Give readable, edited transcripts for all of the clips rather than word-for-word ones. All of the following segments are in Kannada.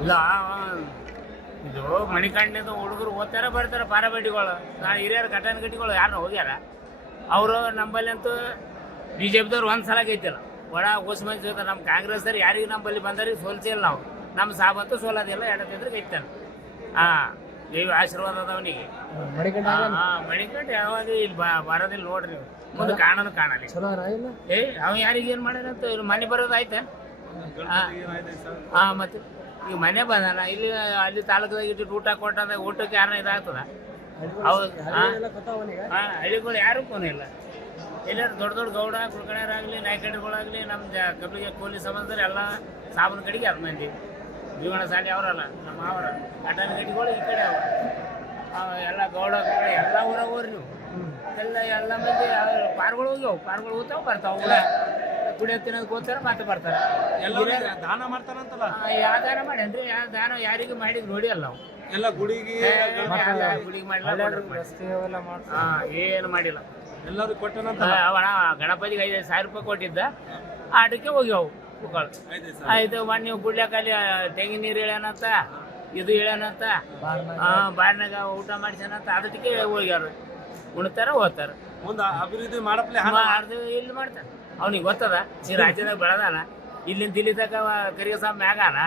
ಇಲ್ಲ ಇದು ಮಣಿಕಂಡಿಂದ ಹುಡುಗರು ಓದ್ತಾರ ಬರ್ತಾರೆ ಪಾರಾಬಟ್ಟಿಗಳು ನಾನು ಹಿರಿಯರ ಘಟನೆ ಗಟ್ಟಿಗಳು ಯಾರನ್ನ ಹೋಗ್ಯಾರ ಅವರು ನಂಬಲ್ಲಿ ಅಂತೂ ಬಿ ಜೆ ಪಿದವ್ರು ಒಂದು ಸಲ ಗೆದ್ದಿಲ್ಲ ಒಳ ಓಸ್ ಮಂದಿ ನಮ್ಮ ಕಾಂಗ್ರೆಸ್ದವ್ರು ಯಾರಿಗೆ ನಂಬಲ್ಲಿ ಬಂದವ್ರಿಗೆ ಸೋಲ್ಸಿಲ್ಲ ನಾವು ನಮ್ಮ ಸಾಬಂತೂ ಸೋಲೋದಿಲ್ಲ ಎಡತಿದ್ರೆ ಗೆದ್ದಾನೆ ಹಾಂ ದೇವಿ ಆಶೀರ್ವಾದ ಅದ ಮಣಿಕಂಡು ಯಾವಾಗ ಇಲ್ಲಿ ಬರೋದಿಲ್ಲ ನೋಡ್ರಿ ನೀವು ಮುಂದೆ ಕಾಣೋದು ಕಾಣಲಿ ಏ ಅವ ಯಾರಿಗೆ ಏನು ಮಾಡ್ಯಾರಂತ ಇಲ್ಲಿ ಮನೆ ಬರೋದು ಆಯ್ತಾ ಹಾಂ ಮತ್ತೆ ಈಗ ಮನೆ ಬಂದಾನ ಇಲ್ಲಿ ಅಲ್ಲಿ ತಾಲೂಕದಾಗ ಇಟ್ಟು ಊಟ ಕೊಟ್ಟದಾಗ ಊಟಕ್ಕೆ ಯಾರನ್ನ ಇದಾಗ್ತದ ಹೌದು ಹಾಂ ಹಳ್ಳಿಗಳು ಯಾರು ಕೊನಿಲ್ಲ ಎಲ್ಲರೂ ದೊಡ್ಡ ದೊಡ್ಡ ಗೌಡ ಕುಳ್ಕಣ್ಯರಾಗಲಿ ನಾಯ್ಕಡಿಗಳಾಗಲಿ ನಮ್ಮ ಕಬ್ಬಿಗೆ ಕೂಲಿ ಸಂಬಂಧರು ಎಲ್ಲ ಸಾಬನ ಕಡೆಗೆ ಅದು ಮಂದಿ ಜೀವನ ಸಾಲಿ ಅವರಲ್ಲ ನಮ್ಮ ಅವರ ಘಟನೆ ಗಟ್ಟಿಗಳು ಈ ಕಡೆ ಅವ ಎಲ್ಲ ಗೌಡ ಎಲ್ಲ ಊರಾಗೋರಿ ನೀವು ಎಲ್ಲ ಮಂದಿ ಪಾರ್ಗಳು ಹೋಗ್ಯಾವ ಪಾರ್ಗಳು ಹೋಗ್ತಾವ ಬರ್ತಾವ ಊರ ಕುಡಿಯೋ ತಿನ್ನೋದಕ್ಕೆ ಹೋಗ್ತಾರೆ ಮತ್ತೆ ಬರ್ತಾರೆ ಎಲ್ಲ ದಾನ ಮಾಡ್ತಾರಂತಲ್ಲ ಯಾವ ದಾನ ಮಾಡೇನ್ರಿ ಯಾವ ದಾನ ಯಾರಿಗೆ ಮಾಡಿದ್ ನೋಡಿ ಅಲ್ಲ ನಾವು ಎಲ್ಲ ಗುಡಿಗೆ ಗುಡಿಗೆ ಮಾಡಿಲ್ಲ ಏನು ಮಾಡಿಲ್ಲ ಎಲ್ಲರೂ ಕೊಟ್ಟನಂತ ಅವಣ ಗಣಪತಿಗೆ 5,000 ರೂಪಾಯಿ ಕೊಟ್ಟಿದ್ದ ಆಟಕ್ಕೆ ಹೋಗ್ಯಾವು ಮಕ್ಕಳು ಆಯ್ತು ನೀವು ಗುಡ್ಯಾಕಲ್ಲಿ ತೆಂಗಿನ ನೀರು ಹೇಳ್ಯಾನಂತ ಇದು ಹೇಳ್ಯಾನಂತ ಬಾರ್ನಾಗ ಊಟ ಮಾಡಿಸ್ಯಾನಂತ ಅದಕ್ಕೆ ಹೋಗ್ಯಾರ ಉಣ್ತಾರ ಹೋಗ್ತಾರ ಮುಂದೆ ಅಭಿವೃದ್ಧಿ ಮಾಡಪ್ಲೆ ಇಲ್ಲಿ ಮಾಡ್ತಾನೆ ಅವ್ನಿಗೆ ಗೊತ್ತದ ಈ ರಾಜ್ಯದಾಗ ಬೆಳೆದಾನ ಇಲ್ಲಿಂದ ದಿಲ್ಲಿ ತಕ ಕರಿಗಸ ಮ್ಯಾಗಾನ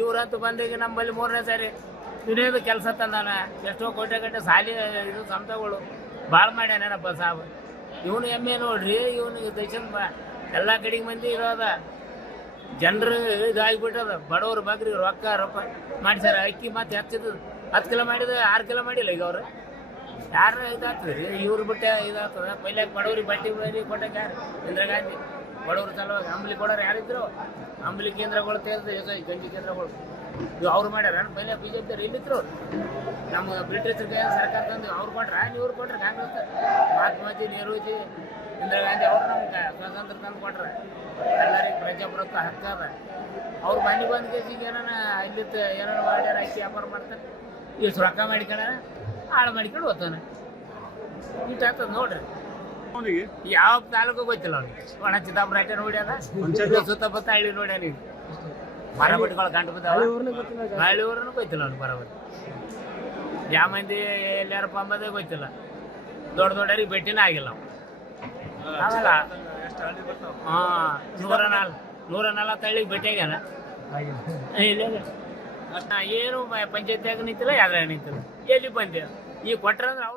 ಇವ್ರಂತೂ ಬಂದಿಗೆ ನಮ್ಮಲ್ಲಿ 3ನೇ ಸಾರಿ ದುಡಿಯೋದು ಕೆಲಸ ತಂದಾನ ಎಷ್ಟೋ ಕೋಟೆ ಗಂಟೆ ಸಾಲಿ ಇದು ಸಂಸ್ಥೆಗಳು ಭಾಳ ಮಾಡ್ಯಾನಪ್ಪ ಸಾಬ್ ಇವನು ಎಮ್ಮೆ ನೋಡ್ರಿ ಇವನಿಗೆ ದಕ್ಷಿಣ ಎಲ್ಲ ಕಡೆಗೆ ಮಂದಿ ಇರೋದ ಜನರು ಇದಾಗಿಬಿಟ್ಟದ ಬಡವರು ಬಗ್ರಿ ರೊಕ್ಕ ಮಾಡಿಸ್ಯಾರ ಅಕ್ಕಿ ಮತ್ತೆ ಹೆಚ್ಚಿದ 10 ಕಿಲೋ ಮಾಡಿದ 6 ಕಿಲೋ ಮಾಡಿಲ್ಲ ಈಗ ಅವ್ರು ಯಾರು ಇದಾಗ್ತದೆ ರೀ ಇವ್ರು ಬಿಟ್ಟೆ ಇದಾಗ್ತದೆ ಪೈಲಾಗ ಬಡವ್ರಿಗೆ ಬಟ್ಟೆ ಕೊಟ್ಟಕ್ಕೆ ಯಾರು ಇಂದಿರಾ ಗಾಂಧಿ ಬಡವ್ರ ಸಲುವಾಗಿ ಅಂಬ್ಲಿ ಕೊಡೋರು ಯಾರಿದ್ರು ಅಂಬ್ಲಿ ಕೇಂದ್ರಗಳು ತೆಗೆದು ಗಂಜಿ ಕೇಂದ್ರಗಳು ಇವು ಅವ್ರು ಮಾಡ್ಯಾರ ಪೈಲಾಗ ಬಿ ಜೆ ಪಿದವ್ರು ಇಲ್ಲಿದ್ರು ನಮ್ಮ ಬ್ರಿಟಿಷರ್ ಕೈ ಸರ್ಕಾರ ತಂದು ಅವ್ರು ಕೊಟ್ರ ಇವ್ರು ಕೊಟ್ರೆ ಕಾಂಗ್ರೆಸ್ ಮಹಾತ್ಮಾಜಿ ನೆಹರೂಜಿ ಇಂದಿರಾ ಗಾಂಧಿ ಅವ್ರು ನಮ್ಗೆ ಸ್ವಾತಂತ್ರ್ಯ ತಂದು ಕೊಟ್ರೆ ಎಲ್ಲರಿಗೆ ಪ್ರಜಾಪ್ರಭುತ್ವ ಹಕ್ಕದ ಅವ್ರು ಮನೆ ಬಂದ ಕೇಸಿಗೆ ಏನಾನ ಇಲ್ಲಿತ್ತು ಏನಾನ ಮಾಡ್ಯಾರ ಅಕ್ಕಿ ವ್ಯಾಪಾರ ಮಾಡ್ತಾರೆ ಇಷ್ಟು ರೊಕ್ಕ ಮಾಡಿಕೊಳ್ಳ ಹಾಳು ಮಾಡಿಕೊಂಡು ಹೋಗ್ತಾನೆ ಇಟ್ಟು ಆಗ್ತದೆ ನೋಡ್ರಿ ಯಾವ ತಾಲೂಕು ಗೊತ್ತಿಲ್ಲ ಅವ್ನಿಗೆ ಒಣ ಚಿತ್ತಾಪುರ ಅಟ್ಟೆ ನೋಡ್ಯಾನ ಸುತ್ತಮುತ್ತ ಹಳ್ಳಿ ನೋಡ್ಯಾನ ಈಗ ಮರಬಟ್ಟಿಗಳು ಕಂಡು ಬಿದ್ದಾವ ಹಳ್ಳಿ ಊರನ್ನು ಗೊತ್ತಿಲ್ಲ ಅವ್ನು ಬರಬಟ್ಟಿ ಯಾವ ಮಂದಿ ಎಲ್ಲಾರಪ್ಪ ಅಂಬೋದೇ ಗೊತ್ತಿಲ್ಲ ದೊಡ್ಡ ದೊಡ್ಡರಿಗೆ ಭೇಟಿನೇ ಆಗಿಲ್ಲ ನಾವು ಆಗಲ್ಲ ಹಾಂ 140 ಹಳ್ಳಿಗೆ ಭೇಟಿ ಆಗ್ಯಾನ ಇಲ್ಲ ಏನು ಪಂಚಾಯತ್ಯಾಗ ನಿಂತಿಲ್ಲ ಯಾವ್ದ್ರಾಗ ನಿಂತಿಲ್ಲ ಎಲ್ಲಿ ಬಂದೆ ಈಗ ಕೊಟ್ರಂದ್ರೆ ಅವ್ರು